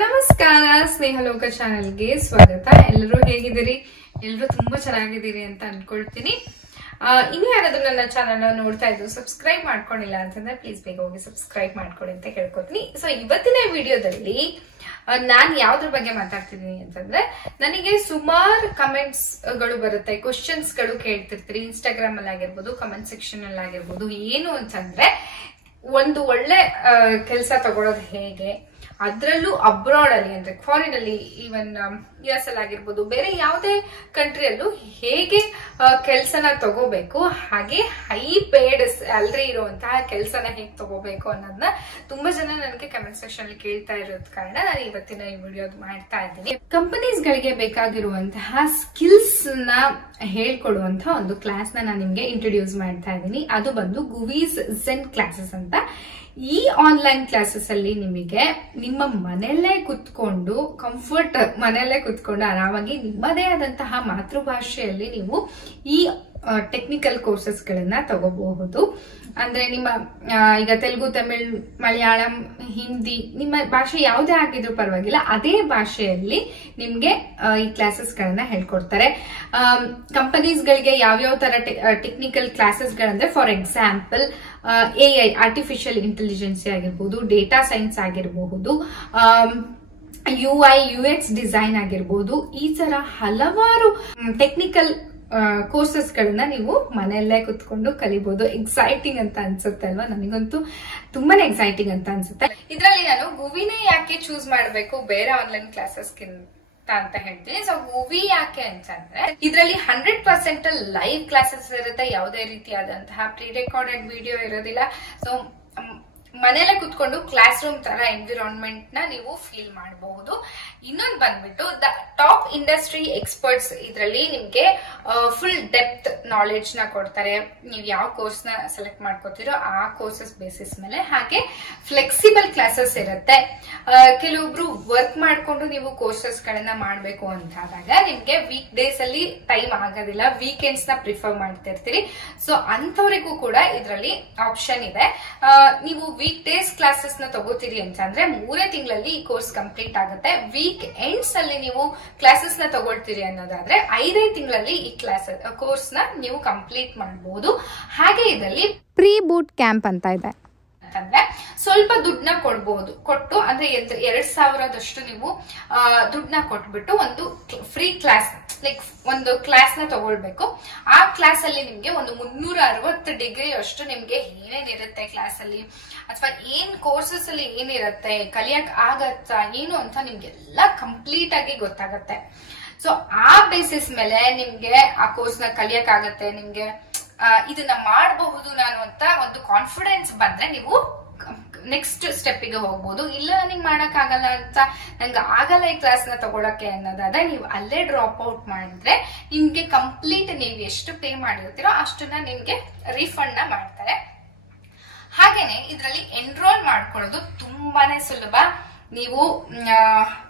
ನಮಸ್ಕಾರ, ಸ್ನೇಹಲೋಕ ಚಾನೆಲ್ಗೆ ಸ್ವಾಗತ. ಎಲ್ಲರೂ ಹೇಗಿದ್ದೀರಿ? ಎಲ್ಲರೂ ತುಂಬಾ ಚೆನ್ನಾಗಿದ್ದೀರಿ ಅಂತ ಅನ್ಕೊಳ್ತೀನಿ. ಇನ್ನು ಯಾರಾದ್ರೂ ನನ್ನ ಚಾನೆಲ್ ನೋಡ್ತಾ ಇದ್ದು ಸಬ್ಸ್ಕ್ರೈಬ್ ಮಾಡ್ಕೊಂಡಿಲ್ಲ ಅಂತಂದ್ರೆ ಪ್ಲೀಸ್ ಬೇಗ ಹೋಗಿ ಸಬ್ಸ್ಕ್ರೈಬ್ ಮಾಡ್ಕೊಳ್ಳಿ ಅಂತ ಕೇಳ್ಕೊತೀನಿ. ಸೊ ಇವತ್ತಿನ ವಿಡಿಯೋದಲ್ಲಿ ನಾನ್ ಯಾವ್ದ್ರ ಬಗ್ಗೆ ಮಾತಾಡ್ತಿದ್ದೀನಿ ಅಂತಂದ್ರೆ, ನನಗೆ ಸುಮಾರು ಕಮೆಂಟ್ಸ್ ಗಳು ಬರುತ್ತೆ, ಕ್ವಶನ್ಸ್ ಗಳು ಕೇಳ್ತಿರ್ತೀರಿ ಇನ್ಸ್ಟಾಗ್ರಾಮ್ ಅಲ್ಲಿ ಆಗಿರ್ಬೋದು, ಕಮೆಂಟ್ ಸೆಕ್ಷನ್ ಅಲ್ಲಿ ಆಗಿರ್ಬೋದು. ಏನು ಅಂತಂದ್ರೆ, ಒಂದು ಒಳ್ಳೆ ಕೆಲಸ ತಗೊಳ್ಳೋದು ಹೇಗೆ, ಅದ್ರಲ್ಲೂ ಅಬ್ರಾಡ್ ಅಲ್ಲಿ ಅಂದ್ರೆ ಫಾರಿನ್ ಅಲ್ಲಿ, ಈವನ್ US ಅಲ್ಲಿ ಆಗಿರ್ಬೋದು, ಬೇರೆ ಯಾವುದೇ ಕಂಟ್ರಿಯಲ್ಲೂ ಹೇಗೆ ಕೆಲ್ಸನ ತಗೋಬೇಕು, ಹಾಗೆ ಹೈ ಪೇಡ್ ಸ್ಯಾಲ್ರಿ ಇರುವಂತಹ ಕೆಲ್ಸನ ಹೇಗೆ ತಗೋಬೇಕು ಅನ್ನೋದನ್ನ ತುಂಬಾ ಜನ ನನಗೆ ಕಮೆಂಟ್ ಸೆಕ್ಷನ್ ಅಲ್ಲಿ ಕೇಳ್ತಾ ಇರೋದ್ ಕಾರಣ ನಾನು ಇವತ್ತಿನ ಈ ವಿಡಿಯೋ ಮಾಡ್ತಾ ಇದ್ದೀನಿ. ಕಂಪನೀಸ್ ಗಳಿಗೆ ಬೇಕಾಗಿರುವಂತಹ ಸ್ಕಿಲ್ಸ್ ನ ಹೇಳ್ಕೊಡುವಂತಹ ಒಂದು ಕ್ಲಾಸ್ ನ ನಾನು ನಿಮ್ಗೆ ಇಂಟ್ರೊಡ್ಯೂಸ್ ಮಾಡ್ತಾ ಇದ್ದೀನಿ. ಅದು ಬಂದು ಗುವೀಸ್ ಝೆನ್ ಕ್ಲಾಸಸ್ ಅಂತ. ಈ ಆನ್ಲೈನ್ ಕ್ಲಾಸಸ್ ಅಲ್ಲಿ ನಿಮಗೆ ನಿಮ್ಮ ಮನೆಯಲ್ಲೇ ಕುತ್ಕೊಂಡು, ಕಂಫರ್ಟ್ ಮನೆಯಲ್ಲೇ ಕುತ್ಕೊಂಡು ಆರಾಮಾಗಿ ನಿಮ್ಮದೇ ಆದಂತಹ ಮಾತೃಭಾಷೆಯಲ್ಲಿ ನೀವು ಈ ಟೆಕ್ನಿಕಲ್ ಕೋರ್ಸಸ್ ಗಳನ್ನ ತಗೋಬಹುದು. ಅಂದ್ರೆ ನಿಮ್ಮ ಈಗ ತೆಲುಗು, ತಮಿಳ್, ಮಲಯಾಳಂ, ಹಿಂದಿ, ನಿಮ್ಮ ಭಾಷೆ ಯಾವುದೇ ಆಗಿದ್ರು ಪರವಾಗಿಲ್ಲ, ಅದೇ ಭಾಷೆಯಲ್ಲಿ ನಿಮ್ಗೆ ಈ ಕ್ಲಾಸಸ್ ಗಳನ್ನ ಹೇಳ್ಕೊಡ್ತಾರೆ. ಕಂಪನೀಸ್ ಗಳಿಗೆ ಯಾವ್ಯಾವ ತರ ಟೆಕ್ನಿಕಲ್ ಕ್ಲಾಸಸ್ ಗಳಂದ್ರೆ, for example AI artificial intelligence ಆಗಿರ್ಬೋದು, ಡೇಟಾ ಸೈನ್ಸ್ ಆಗಿರಬಹುದು, UI UX ಡಿಸೈನ್ ಆಗಿರ್ಬೋದು, ಈ ತರ ಹಲವಾರು ಟೆಕ್ನಿಕಲ್ ಕೋರ್ಸಸ್ ಗಳನ್ನ ನೀವು ಮನೆಯಲ್ಲೇ ಕುತ್ಕೊಂಡು ಕಲಿಬಹುದು. ಎಕ್ಸೈಟಿಂಗ್ ಅಂತ ಅನ್ಸುತ್ತೆ ಅಲ್ವಾ? ನನಗಂತೂ ತುಂಬಾನೇ ಎಕ್ಸೈಟಿಂಗ್ ಅಂತ ಅನ್ಸುತ್ತೆ. ಇದ್ರಲ್ಲಿ ನಾನು ಗುವಿನೇ ಯಾಕೆ ಚೂಸ್ ಮಾಡ್ಬೇಕು ಬೇರೆ ಆನ್ಲೈನ್ ಕ್ಲಾಸಸ್ಗಿಂತ ಅಂತ ಹೇಳ್ತೀನಿ. ಸೊ ಗುವಿ ಯಾಕೆ ಅಂತಂದ್ರೆ, ಇದರಲ್ಲಿ 100% ಲೈವ್ ಕ್ಲಾಸಸ್ ಇರುತ್ತೆ. ಯಾವುದೇ ರೀತಿಯಾದಂತಹ ಪ್ರೀ ರೆಕಾರ್ಡೆಡ್ ವಿಡಿಯೋ ಇರೋದಿಲ್ಲ. ಸೊ ಮನೇಲೆ ಕುತ್ಕೊಂಡು ಕ್ಲಾಸ್ ರೂಮ್ ತರ ಎನ್ವಿರಾನ್ಮೆಂಟ್ ನ ನೀವು ಫೀಲ್ ಮಾಡಬಹುದು. ಇನ್ನೊಂದು ಬಂದ್ಬಿಟ್ಟು ದ ಟಾಪ್ ಇಂಡಸ್ಟ್ರಿ ಎಕ್ಸ್ಪರ್ಟ್ಸ್ ಇದರಲ್ಲಿ ನಿಮ್ಗೆ ಫುಲ್ ಡೆಪ್ತ್ ನಾಲೆಡ್ಜ್ ನ ಕೊಡ್ತಾರೆ. ನೀವು ಯಾವ ಕೋರ್ಸ್ ನ ಸೆಲೆಕ್ಟ್ ಮಾಡ್ಕೋತೀರೋ ಆ ಕೋರ್ಸಸ್ ಬೇಸಿಸ್ ಮೇಲೆ. ಹಾಗೆ ಫ್ಲೆಕ್ಸಿಬಲ್ ಕ್ಲಾಸಸ್ ಇರುತ್ತೆ. ಕೆಲವೊಬ್ರು ವರ್ಕ್ ಮಾಡ್ಕೊಂಡು ನೀವು ಕೋರ್ಸಸ್ ಗಳನ್ನ ಮಾಡ್ಬೇಕು ಅಂತಾದಾಗ ನಿಮ್ಗೆ ವೀಕ್ ಡೇಸ್ ಅಲ್ಲಿ ಟೈಮ್ ಆಗೋದಿಲ್ಲ, ವೀಕೆಂಡ್ಸ್ ನ ಪ್ರಿಫರ್ ಮಾಡ್ತಿರ್ತೀರಿ. ಸೊ ಅಂತವರಿಗೂ ಕೂಡ ಇದರಲ್ಲಿ ಆಪ್ಷನ್ ಇದೆ. ನೀವು ವೀಕ್ ಡೇಸ್ ಕ್ಲಾಸಸ್ ನ ತಗೋತೀರಿ ಅಂತಂದ್ರೆ 3 ತಿಂಗಳಲ್ಲಿ ಈ ಕೋರ್ಸ್ ಕಂಪ್ಲೀಟ್ ಆಗುತ್ತೆ. ವೀಕ್ ಎಂಡ್ಸ್ ಅಲ್ಲಿ ನೀವು ಕ್ಲಾಸಸ್ ನ ತಗೊಳ್ತೀರಿ ಅನ್ನೋದಾದ್ರೆ 5 ತಿಂಗಳಲ್ಲಿ ಈ ಕೋರ್ಸ್ ನ ನೀವು ಕಂಪ್ಲೀಟ್ ಮಾಡಬಹುದು. ಹಾಗೆ ಇದರಲ್ಲಿ ಪ್ರೀ ಬೂಟ್ ಕ್ಯಾಂಪ್ ಅಂತ ಇದೆ. ಅಂತಂದ್ರೆ ಸ್ವಲ್ಪ ದುಡ್ಡನ್ನ ಕೊಟ್ಟು ಅಂದ್ರೆ 2,000 ನೀವು ದುಡ್ಡನ್ನ ಕೊಟ್ಬಿಟ್ಟು ಒಂದು ಫ್ರೀ ಕ್ಲಾಸ್, ಲೈಕ್ ಒಂದು ಕ್ಲಾಸ್ ನ ತಗೊಳ್ಬೇಕು. ಆ ಕ್ಲಾಸ್ ಅಲ್ಲಿ ನಿಮ್ಗೆ ಒಂದು 360 ಡಿಗ್ರಿ ಅಷ್ಟು ನಿಮ್ಗೆ ಏನೇನಿರುತ್ತೆ ಕ್ಲಾಸ್ ಅಲ್ಲಿ, ಅಥವಾ ಏನ್ ಕೋರ್ಸಸ್ ಅಲ್ಲಿ ಏನಿರುತ್ತೆ, ಕಲಿಯಕ್ ಆಗತ್ತಾ ಏನು ಅಂತ ನಿಮ್ಗೆಲ್ಲ ಕಂಪ್ಲೀಟ್ ಆಗಿ ಗೊತ್ತಾಗತ್ತೆ. ಸೊ ಆ ಬೇಸಿಸ್ ಮೇಲೆ ನಿಮ್ಗೆ ಆ ಕೋರ್ಸ್ ನ ಕಲಿಯಕ್ ಆಗತ್ತೆ. ನಿಮ್ಗೆ ಇದನ್ನ ಮಾಡಬಹುದು ನಾನು ಅಂತ ಒಂದು ಕಾನ್ಫಿಡೆನ್ಸ್ ಬಂದ್ರೆ ನೀವು ನೆಕ್ಸ್ಟ್ ಸ್ಟೆಪ್ಗೆ ಹೋಗ್ಬೋದು. ಇಲ್ಲ ನನಗೆ ಮಾಡಕ್ ಆಗಲ್ಲ ಅಂತ, ನಂಗೆ ಆಗಲ್ಲ ಈ ಕ್ಲಾಸ್ ನ ತಗೊಳಕ್ಕೆ ಅನ್ನೋದಾದ್ರೆ ನೀವು ಅಲ್ಲೇ ಡ್ರಾಪ್ ಔಟ್ ಮಾಡಿದ್ರೆ ನಿಮ್ಗೆ ಕಂಪ್ಲೀಟ್ ನೀವು ಎಷ್ಟು ಪೇ ಮಾಡಿರ್ತೀರೋ ಅಷ್ಟನ್ನ ನಿಮ್ಗೆ ರೀಫಂಡ್ ನ ಮಾಡ್ತಾರೆ. ಹಾಗೇನೆ ಇದರಲ್ಲಿ ಎನ್ರೋಲ್ ಮಾಡ್ಕೊಳ್ಳೋದು ತುಂಬಾನೇ ಸುಲಭ. ನೀವು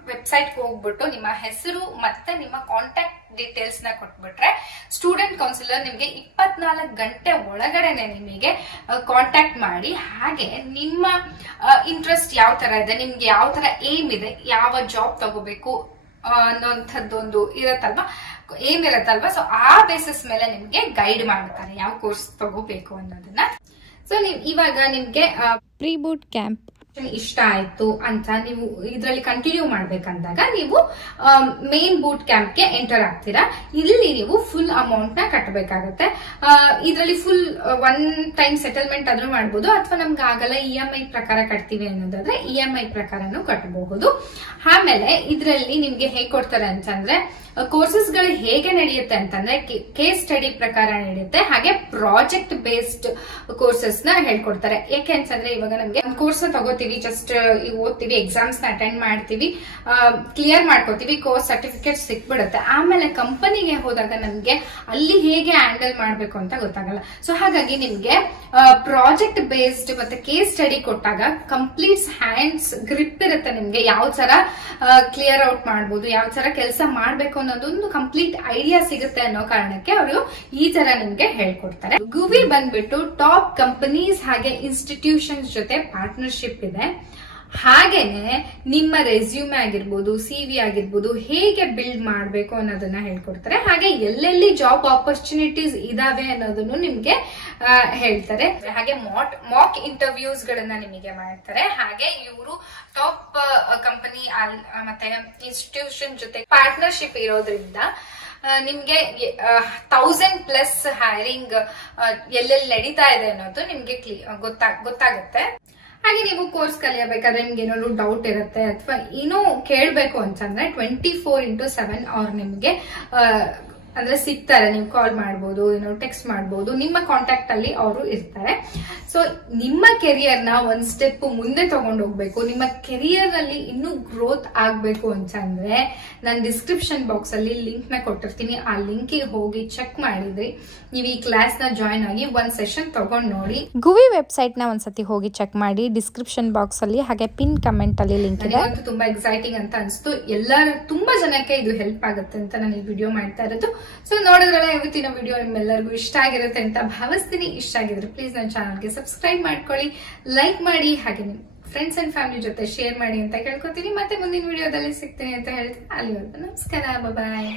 ವೆಬ್ಸೈಟ್ ಹೋಗ್ಬಿಟ್ಟು ನಿಮ್ಮ ಹೆಸರು ಮತ್ತೆ ನಿಮ್ಮ ಕಾಂಟ್ಯಾಕ್ಟ್ ಡೀಟೇಲ್ಸ್ ನ ಕೊಟ್ಬಿಟ್ರೆ ಸ್ಟೂಡೆಂಟ್ ಕೌನ್ಸಿಲರ್ ನಿಮ್ಗೆ 24 ಗಂಟೆ ಒಳಗಡೆನೆ ನಿಮಗೆ ಕಾಂಟ್ಯಾಕ್ಟ್ ಮಾಡಿ, ಹಾಗೆ ನಿಮ್ಮ ಇಂಟ್ರೆಸ್ಟ್ ಯಾವ ತರ ಇದೆ, ನಿಮ್ಗೆ ಯಾವ ತರ ಏಮ್ ಇದೆ, ಯಾವ ಜಾಬ್ ತಗೋಬೇಕು ಅನ್ನೋಂಥದ್ದೊಂದು ಇರತ್ತಲ್ವಾ, ಏಮ್ ಇರತ್ತಲ್ವಾ. ಸೊ ಆ ಬೇಸಿಸ್ ಮೇಲೆ ನಿಮ್ಗೆ ಗೈಡ್ ಮಾಡ್ತಾರೆ ಯಾವ ಕೋರ್ಸ್ ತಗೋಬೇಕು ಅನ್ನೋದನ್ನ. ಸೊ ಇವಾಗ ನಿಮ್ಗೆ ಪ್ರೀ ಬೂಟ್ ಕ್ಯಾಂಪ್ ಇಷ್ಟ ಆಯ್ತು ಅಂತ ನೀವು ಇದರಲ್ಲಿ ಕಂಟಿನ್ಯೂ ಮಾಡ್ಬೇಕಂದಾಗ ನೀವು ಮೇನ್ ಬೂಟ್ ಕ್ಯಾಂಪ್ ಗೆ ಎಂಟರ್ ಆಗ್ತೀರಾ. ಇಲ್ಲಿ ನೀವು ಫುಲ್ ಅಮೌಂಟ್ ನ ಕಟ್ಟಬೇಕಾಗತ್ತೆ. ಇದರಲ್ಲಿ ಫುಲ್ ಒನ್ ಟೈಮ್ ಸೆಟಲ್ಮೆಂಟ್ ಆದ್ರೂ ಮಾಡಬಹುದು, ಅಥವಾ ನಮ್ಗೆ ಆಗಲ್ಲ EMI ಪ್ರಕಾರ ಕಟ್ತೀವಿ ಅನ್ನೋದಾದ್ರೆ EMI ಪ್ರಕಾರನೂ ಕಟ್ಟಬಹುದು. ಆಮೇಲೆ ಇದರಲ್ಲಿ ನಿಮ್ಗೆ ಹೇಗ್ ಕೊಡ್ತಾರೆ ಅಂತಂದ್ರೆ, ಕೋರ್ಸಸ್ ಗಳು ಹೇಗೆ ನಡೆಯುತ್ತೆ ಅಂತಂದ್ರೆ ಕೇಸ್ ಸ್ಟಡಿ ಪ್ರಕಾರ ನಡೆಯುತ್ತೆ. ಹಾಗೆ ಪ್ರಾಜೆಕ್ಟ್ ಬೇಸ್ಡ್ ಕೋರ್ಸಸ್ ನ ಹೇಳ್ಕೊಡ್ತಾರೆ. ಯಾಕೆ ಅಂತಂದ್ರೆ, ಇವಾಗ ನಮ್ಗೆ ಕೋರ್ಸ್ ನ ತಗೋತೀವಿ, ಜಸ್ಟ್ ಓದ್ತೀವಿ, ಎಕ್ಸಾಮ್ಸ್ ನ ಅಟೆಂಡ್ ಮಾಡ್ತೀವಿ, ಕ್ಲಿಯರ್ ಮಾಡ್ಕೋತೀವಿ, ಕೋರ್ಸ್ ಸರ್ಟಿಫಿಕೇಟ್ ಸಿಕ್ಬಿಡುತ್ತೆ. ಆಮೇಲೆ ಕಂಪನಿಗೆ ಹೋದಾಗ ನಮ್ಗೆ ಅಲ್ಲಿ ಹೇಗೆ ಹ್ಯಾಂಡಲ್ ಮಾಡ್ಬೇಕು ಅಂತ ಗೊತ್ತಾಗಲ್ಲ. ಸೊ ಹಾಗಾಗಿ ನಿಮ್ಗೆ ಪ್ರಾಜೆಕ್ಟ್ ಬೇಸ್ಡ್ ಮತ್ತೆ ಕೇಸ್ ಸ್ಟಡಿ ಕೊಟ್ಟಾಗ ಕಂಪ್ಲೀಟ್ ಹ್ಯಾಂಡ್ಸ್ ಗ್ರಿಪ್ ಇರುತ್ತೆ. ನಿಮ್ಗೆ ಯಾವ ತರ ಕ್ಲಿಯರ್ ಔಟ್ ಮಾಡ್ಬೋದು, ಯಾವ ತರ ಕೆಲಸ ಮಾಡ್ಬೇಕು ಅನ್ನೋದೊಂದು ಕಂಪ್ಲೀಟ್ ಐಡಿಯಾ ಸಿಗುತ್ತೆ ಅನ್ನೋ ಕಾರಣಕ್ಕೆ ಅವರು ಈ ತರ ನಿಮ್ಗೆ ಹೇಳ್ಕೊಡ್ತಾರೆ. ಗುವಿ ಬಂದ್ಬಿಟ್ಟು ಟಾಪ್ ಕಂಪನೀಸ್ ಹಾಗೆ ಇನ್ಸ್ಟಿಟ್ಯೂಷನ್ಸ್ ಜೊತೆ ಪಾರ್ಟ್ನರ್ಶಿಪ್ ಇದೆ. ಹಾಗೇನೆ ನಿಮ್ಮ ರೆಸ್ಯೂಮೆ ಆಗಿರ್ಬೋದು, CV ಆಗಿರ್ಬೋದು, ಹೇಗೆ ಬಿಲ್ಡ್ ಮಾಡಬೇಕು ಅನ್ನೋದನ್ನ ಹೇಳ್ಕೊಡ್ತಾರೆ. ಹಾಗೆ ಎಲ್ಲೆಲ್ಲಿ ಜಾಬ್ ಆಪರ್ಚುನಿಟೀಸ್ ಇದಾವೆ ಅನ್ನೋದನ್ನು ನಿಮ್ಗೆ ಹೇಳ್ತಾರೆ. ಹಾಗೆ ಮಾಕ್ ಇಂಟರ್ವ್ಯೂಸ್ ಗಳನ್ನ ನಿಮಗೆ ಮಾಡ್ತಾರೆ. ಹಾಗೆ ಇವರು ಟಾಪ್ ಕಂಪನಿ ಮತ್ತೆ ಇನ್ಸ್ಟಿಟ್ಯೂಷನ್ ಜೊತೆ ಪಾರ್ಟ್ನರ್ಶಿಪ್ ಇರೋದ್ರಿಂದ ನಿಮ್ಗೆ 1000+ ಹೈರಿಂಗ್ ಎಲ್ಲೆಲ್ಲಿ ನಡೀತಾ ಇದೆ ಅನ್ನೋದು ನಿಮ್ಗೆ ಗೊತ್ತಾಗುತ್ತೆ. ಹಾಗೆ ನೀವು ಕೋರ್ಸ್ ಕಲಿಯಬೇಕಾದ್ರೆ ನಿಮ್ಗೆ ಏನಾದ್ರು ಡೌಟ್ ಇರುತ್ತೆ ಅಥವಾ ಏನೋ ಕೇಳಬೇಕು ಅಂತಂದ್ರೆ 24/7 ಅವ್ರು ನಿಮ್ಗೆ ಅಂದ್ರೆ ಸಿಗ್ತಾರೆ. ನೀವು ಕಾಲ್ ಮಾಡ್ಬೋದು, ಟೆಕ್ಸ್ಟ್ ಮಾಡ್ಬೋದು, ನಿಮ್ಮ ಕಾಂಟ್ಯಾಕ್ಟ್ ಅಲ್ಲಿ ಅವರು ಇರ್ತಾರೆ. ಸೊ ನಿಮ್ಮ ಕೆರಿಯರ್ ನ ಒಂದ್ ಸ್ಟೆಪ್ ಮುಂದೆ ತಗೊಂಡು ಹೋಗ್ಬೇಕು, ನಿಮ್ಮ ಕೆರಿಯರ್ ಅಲ್ಲಿ ಇನ್ನೂ ಗ್ರೋತ್ ಆಗ್ಬೇಕು ಅಂತಂದ್ರೆ ನಾನು ಡಿಸ್ಕ್ರಿಪ್ಷನ್ ಬಾಕ್ಸ್ ಅಲ್ಲಿ ಲಿಂಕ್ ನ ಕೊಟ್ಟಿರ್ತೀನಿ. ಆ ಲಿಂಕ್ ಹೋಗಿ ಚೆಕ್ ಮಾಡಿದ್ರಿ ನೀವು ಈ ಕ್ಲಾಸ್ ನ ಜಾಯಿನ್ ಆಗಿ ಒಂದ್ ಸೆಷನ್ ತಗೊಂಡ್ ನೋಡಿ. ಗುವಿ ವೆಬ್ಸೈಟ್ ನ ಒಂದ್ಸತಿ ಹೋಗಿ ಚೆಕ್ ಮಾಡಿ. ಡಿಸ್ಕ್ರಿಪ್ಷನ್ ಬಾಕ್ಸ್ ಅಲ್ಲಿ ಹಾಗೆ ಪಿನ್ ಕಮೆಂಟ್ ಅಲ್ಲಿ ಲಿಂಕ್ ಇದೆ. ತುಂಬಾ ಎಕ್ಸೈಟಿಂಗ್ ಅಂತ ಅನ್ಸ್ತು. ಎಲ್ಲರೂ ತುಂಬಾ ಜನಕ್ಕೆ ಇದು ಹೆಲ್ಪ್ ಆಗುತ್ತೆ ಅಂತ ನಾನು ಈ ವಿಡಿಯೋ ಮಾಡ್ತಾ ಇರೋದು. ಸೊ ನೋಡಿದ್ರಲ್ಲ, ಇವತ್ತಿನ ವಿಡಿಯೋ ನಿಮ್ಮೆಲ್ಲರಿಗೂ ಇಷ್ಟ ಆಗಿರುತ್ತೆ ಅಂತ ಭಾವಿಸ್ತೀನಿ. ಇಷ್ಟ ಆಗಿದ್ರೆ ಪ್ಲೀಸ್ ನನ್ನ ಚಾನಲ್ಗೆ ಸಬ್ಸ್ಕ್ರೈಬ್ ಮಾಡ್ಕೊಳ್ಳಿ, ಲೈಕ್ ಮಾಡಿ, ಹಾಗೆ ನಿಮ್ ಫ್ರೆಂಡ್ಸ್ ಅಂಡ್ ಫ್ಯಾಮಿಲಿ ಜೊತೆ ಶೇರ್ ಮಾಡಿ ಅಂತ ಕೇಳ್ಕೊತೀನಿ. ಮತ್ತೆ ಮುಂದಿನ ವಿಡಿಯೋದಲ್ಲಿ ಸಿಗ್ತೀನಿ ಅಂತ ಹೇಳ್ತೀನಿ. ಅಲ್ಲಿವರೆಗೂ ನಮಸ್ಕಾರ, ಬಾಯ್.